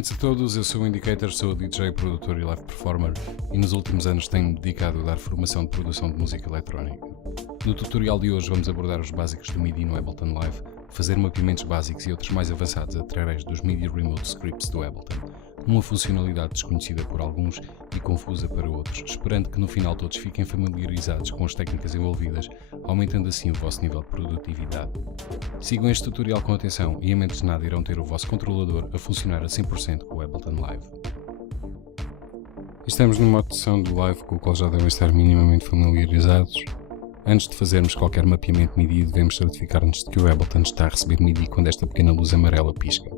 Cumprimentos a todos, eu sou o Indicator, sou DJ, produtor e live performer e nos últimos anos tenho-me dedicado a dar formação de produção de música eletrónica. No tutorial de hoje vamos abordar os básicos do MIDI no Ableton Live, fazer mapeamentos básicos e outros mais avançados através dos MIDI Remote Scripts do Ableton, uma funcionalidade desconhecida por alguns e confusa para outros, esperando que no final todos fiquem familiarizados com as técnicas envolvidas, aumentando assim o vosso nível de produtividade. Sigam este tutorial com atenção e em menos de nada irão ter o vosso controlador a funcionar a 100% com o Ableton Live. Estamos numa opção do Live com o qual já devem estar minimamente familiarizados. Antes de fazermos qualquer mapeamento MIDI, devemos certificar-nos de que o Ableton está a receber MIDI quando esta pequena luz amarela pisca.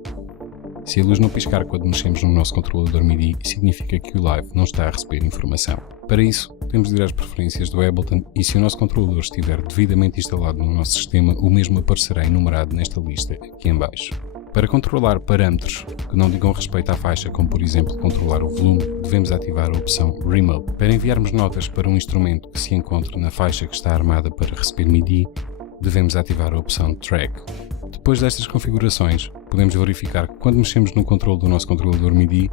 Se a luz não piscar quando mexemos no nosso controlador MIDI, significa que o Live não está a receber informação. Para isso, temos de ir às preferências do Ableton e se o nosso controlador estiver devidamente instalado no nosso sistema, o mesmo aparecerá enumerado nesta lista aqui em baixo. Para controlar parâmetros que não digam respeito à faixa, como por exemplo controlar o volume, devemos ativar a opção Remote. Para enviarmos notas para um instrumento que se encontre na faixa que está armada para receber MIDI, devemos ativar a opção Track. Depois destas configurações, podemos verificar que quando mexemos no controle do nosso controlador MIDI,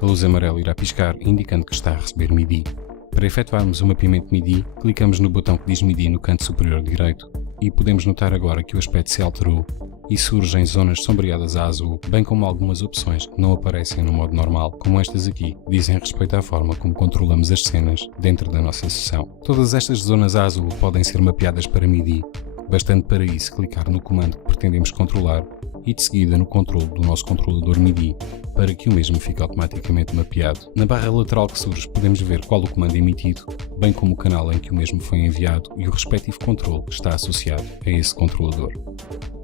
a luz amarela irá piscar, indicando que está a receber MIDI. Para efetuarmos o mapeamento MIDI, clicamos no botão que diz MIDI no canto superior direito e podemos notar agora que o aspecto se alterou e surgem zonas sombreadas a azul, bem como algumas opções que não aparecem no modo normal, como estas aqui, que dizem respeito à forma como controlamos as cenas dentro da nossa sessão. Todas estas zonas a azul podem ser mapeadas para MIDI, bastante para isso clicar no comando que pretendemos controlar e de seguida no controle do nosso controlador MIDI para que o mesmo fique automaticamente mapeado. Na barra lateral que surge podemos ver qual o comando emitido, bem como o canal em que o mesmo foi enviado e o respectivo controle que está associado a esse controlador.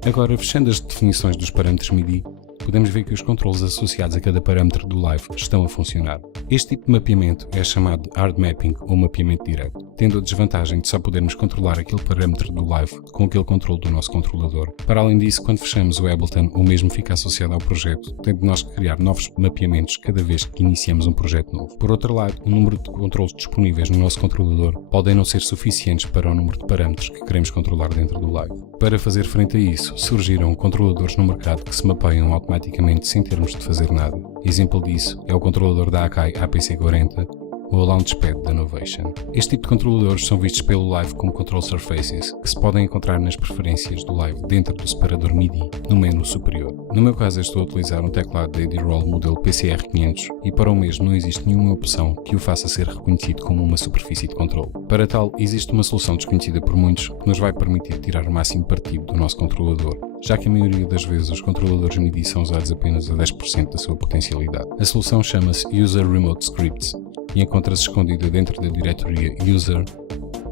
Agora, fechando as definições dos parâmetros MIDI, podemos ver que os controles associados a cada parâmetro do Live estão a funcionar. Este tipo de mapeamento é chamado de Hard Mapping ou mapeamento direto, tendo a desvantagem de só podermos controlar aquele parâmetro do Live com aquele controle do nosso controlador. Para além disso, quando fechamos o Ableton, o mesmo fica associado ao projeto, tendo nós que criar novos mapeamentos cada vez que iniciamos um projeto novo. Por outro lado, o número de controles disponíveis no nosso controlador podem não ser suficientes para o número de parâmetros que queremos controlar dentro do Live. Para fazer frente a isso, surgiram controladores no mercado que se mapeiam automaticamente sem termos de fazer nada. Exemplo disso é o controlador da Akai APC40 ou a Launchpad da Novation. Este tipo de controladores são vistos pelo Live como Control Surfaces, que se podem encontrar nas preferências do Live dentro do separador MIDI, no menu superior. No meu caso, eu estou a utilizar um teclado da AD-Roll modelo PCR500 e para o mesmo não existe nenhuma opção que o faça ser reconhecido como uma superfície de controle. Para tal, existe uma solução desconhecida por muitos que nos vai permitir tirar o máximo partido do nosso controlador, já que a maioria das vezes os controladores MIDI são usados apenas a 10% da sua potencialidade. A solução chama-se User Remote Scripts e encontra-se escondida dentro da diretoria User,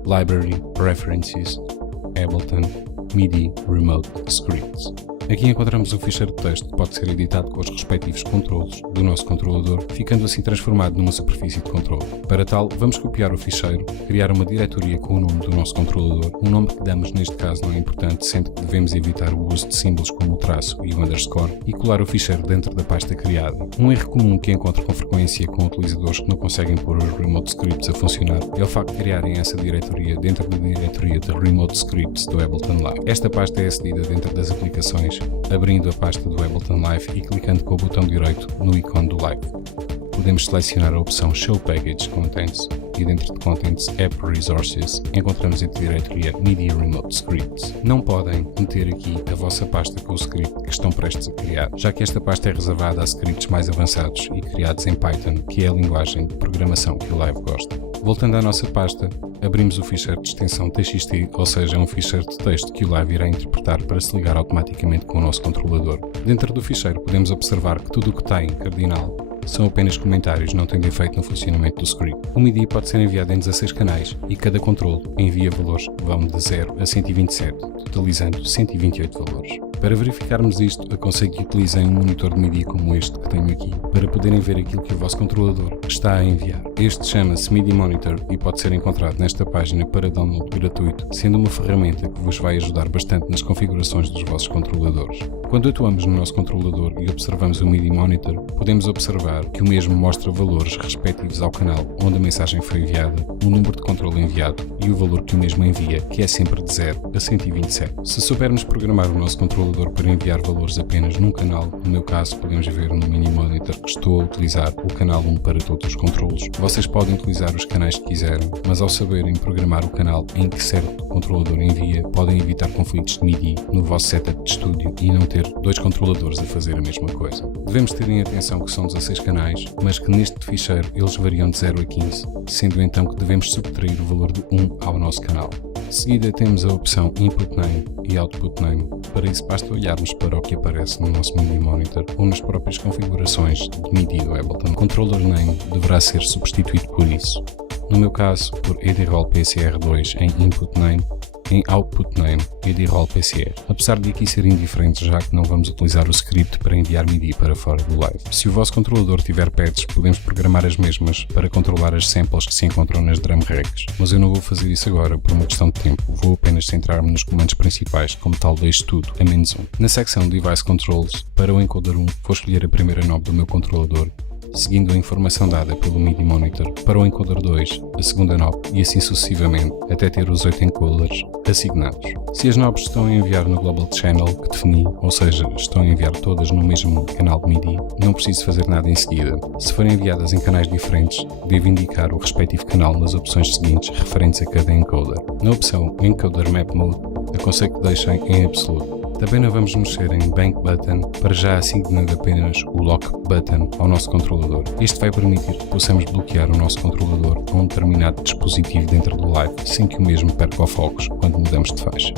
Library, Preferences, Ableton, MIDI Remote Scripts. Aqui encontramos um ficheiro de texto que pode ser editado com os respectivos controles do nosso controlador, ficando assim transformado numa superfície de controle. Para tal, vamos copiar o ficheiro, criar uma diretoria com o nome do nosso controlador. O nome que damos neste caso não é importante, sendo que devemos evitar o uso de símbolos como o traço e o underscore, e colar o ficheiro dentro da pasta criada. Um erro comum que encontro com frequência com utilizadores que não conseguem pôr os Remote Scripts a funcionar é o facto de criarem essa diretoria dentro da diretoria de Remote Scripts do Ableton Live. Esta pasta é acedida dentro das aplicações, abrindo a pasta do Ableton Live e clicando com o botão direito no ícone do Live. Podemos selecionar a opção Show Package Contents e dentro de Contents App Resources encontramos a diretoria MIDI Remote Scripts. Não podem meter aqui a vossa pasta com o script que estão prestes a criar, já que esta pasta é reservada a scripts mais avançados e criados em Python, que é a linguagem de programação que o Live gosta. Voltando à nossa pasta, abrimos o ficheiro de extensão TXT, ou seja, um ficheiro de texto que o Live irá interpretar para se ligar automaticamente com o nosso controlador. Dentro do ficheiro podemos observar que tudo o que tem cardinal são apenas comentários, não tendo efeito no funcionamento do script. O MIDI pode ser enviado em 16 canais e cada controle envia valores que vão de 0 a 127, totalizando 128 valores. Para verificarmos isto, aconselho que utilizem um monitor de MIDI como este que tenho aqui, para poderem ver aquilo que o vosso controlador está a enviar. Este chama-se MIDI Monitor e pode ser encontrado nesta página para download gratuito, sendo uma ferramenta que vos vai ajudar bastante nas configurações dos vossos controladores. Quando atuamos no nosso controlador e observamos o MIDI Monitor, podemos observar que o mesmo mostra valores respectivos ao canal onde a mensagem foi enviada, o número de controle enviado e o valor que o mesmo envia, que é sempre de 0 a 127. Se soubermos programar o nosso controlador para enviar valores apenas num canal, no meu caso podemos ver no Mini Monitor que estou a utilizar o canal 1 para todos os controlos. Vocês podem utilizar os canais que quiserem, mas ao saberem programar o canal em que certo controlador envia, podem evitar conflitos de MIDI no vosso setup de estúdio e não ter dois controladores a fazer a mesma coisa. Devemos ter em atenção que são 16 canais, mas que neste ficheiro eles variam de 0 a 15, sendo então que devemos subtrair o valor de 1 ao nosso canal. De seguida temos a opção Input Name e Output Name. Para isso basta olharmos para o que aparece no nosso MIDI Monitor ou nas próprias configurações de MIDI do Ableton. O Controller Name deverá ser substituído por isso. No meu caso, por Edirol PCR2 em Input Name, em Output Name Edirol PCR. Apesar de aqui ser indiferente, já que não vamos utilizar o script para enviar MIDI para fora do live. Se o vosso controlador tiver pads, podemos programar as mesmas para controlar as samples que se encontram nas drum racks, mas eu não vou fazer isso agora por uma questão de tempo, vou apenas centrar-me nos comandos principais, como tal deixo tudo a menos um. Na secção Device Controls, para o encoder 1, vou escolher a primeira knob do meu controlador, seguindo a informação dada pelo MIDI Monitor, para o encoder 2, a segunda knob e assim sucessivamente, até ter os 8 encoders assignados. Se as knobs estão a enviar no Global Channel que defini, ou seja, estão a enviar todas no mesmo canal de MIDI, não preciso fazer nada em seguida. Se forem enviadas em canais diferentes, devo indicar o respectivo canal nas opções seguintes referentes a cada encoder. Na opção Encoder Map Mode, aconselho que deixem em absoluto. Também não vamos mexer em Bank Button, para já assignando apenas o Lock Button ao nosso controlador. Este vai permitir que possamos bloquear o nosso controlador a um determinado dispositivo dentro do live, sem que o mesmo perca o focus quando mudamos de faixa.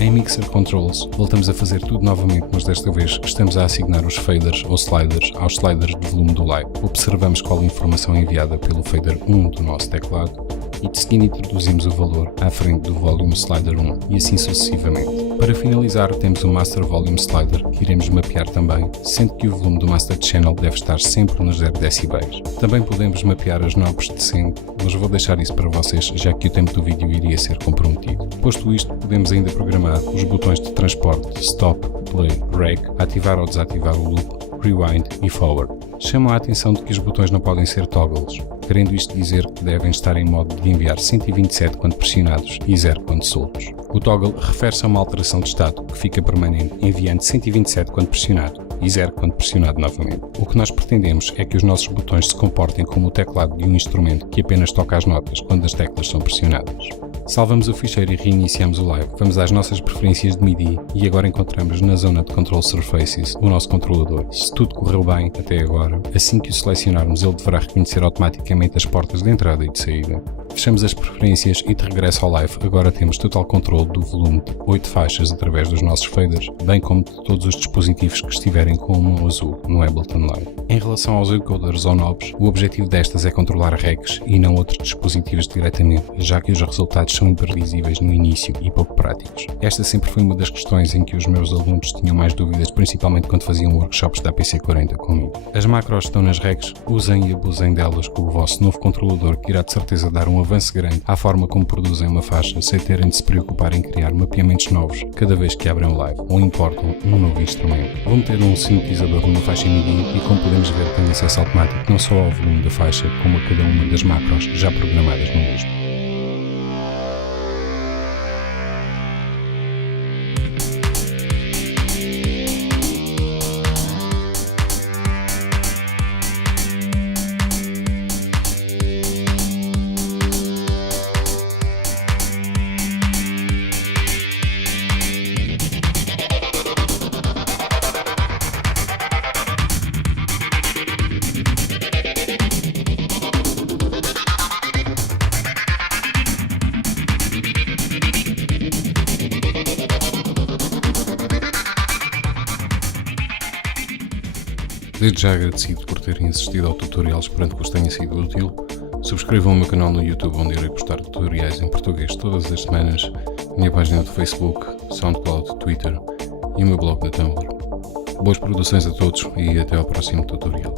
Em Mixer Controls, voltamos a fazer tudo novamente, mas desta vez estamos a assignar os faders ou sliders aos sliders de volume do live. Observamos qual a informação enviada pelo fader 1 do nosso teclado e de seguida introduzimos o valor à frente do Volume Slider 1 e assim sucessivamente. Para finalizar, temos o Master Volume Slider que iremos mapear também, sendo que o volume do Master Channel deve estar sempre nos 0 decibéis. Também podemos mapear as knobs descendo, mas vou deixar isso para vocês, já que o tempo do vídeo iria ser comprometido. Posto isto, podemos ainda programar os botões de transporte Stop, Play, Rec, ativar ou desativar o Loop, Rewind e Forward. Chamo a atenção de que os botões não podem ser toggles, querendo isto dizer que devem estar em modo de enviar 127 quando pressionados e 0 quando soltos. O toggle refere-se a uma alteração de estado que fica permanente, enviando 127 quando pressionado e 0 quando pressionado novamente. O que nós pretendemos é que os nossos botões se comportem como o teclado de um instrumento que apenas toca as notas quando as teclas são pressionadas. Salvamos o ficheiro e reiniciamos o live. Vamos às nossas preferências de MIDI e agora encontramos na zona de Control Surfaces o nosso controlador. Se tudo correu bem até agora, assim que o selecionarmos ele deverá reconhecer automaticamente as portas de entrada e de saída. Fechamos as preferências e de regresso ao live agora temos total controle do volume de 8 faixas através dos nossos faders, bem como de todos os dispositivos que estiverem com o mão azul no Ableton Live. Em relação aos encoders ou knobs, o objetivo destas é controlar racks e não outros dispositivos diretamente, já que os resultados são imprevisíveis no início e pouco práticos. Esta sempre foi uma das questões em que os meus alunos tinham mais dúvidas, principalmente quando faziam workshops da PC40 comigo. As macros estão nas racks, usem e abusem delas com o vosso novo controlador que irá de certeza dar um avanço grande à forma como produzem uma faixa, sem terem de se preocupar em criar mapeamentos novos cada vez que abrem um live ou importam um novo instrumento. Vou meter um sintetizador numa faixa MIDI e, como podemos ver, tem acesso automático não só ao volume da faixa, como a cada uma das macros já programadas no mesmo. Desde já agradecido por terem assistido ao tutorial, esperando que vos tenha sido útil. Subscrevam o meu canal no YouTube, onde irei postar tutoriais em português todas as semanas, minha página do Facebook, SoundCloud, Twitter e o meu blog na Tumblr. Boas produções a todos e até ao próximo tutorial.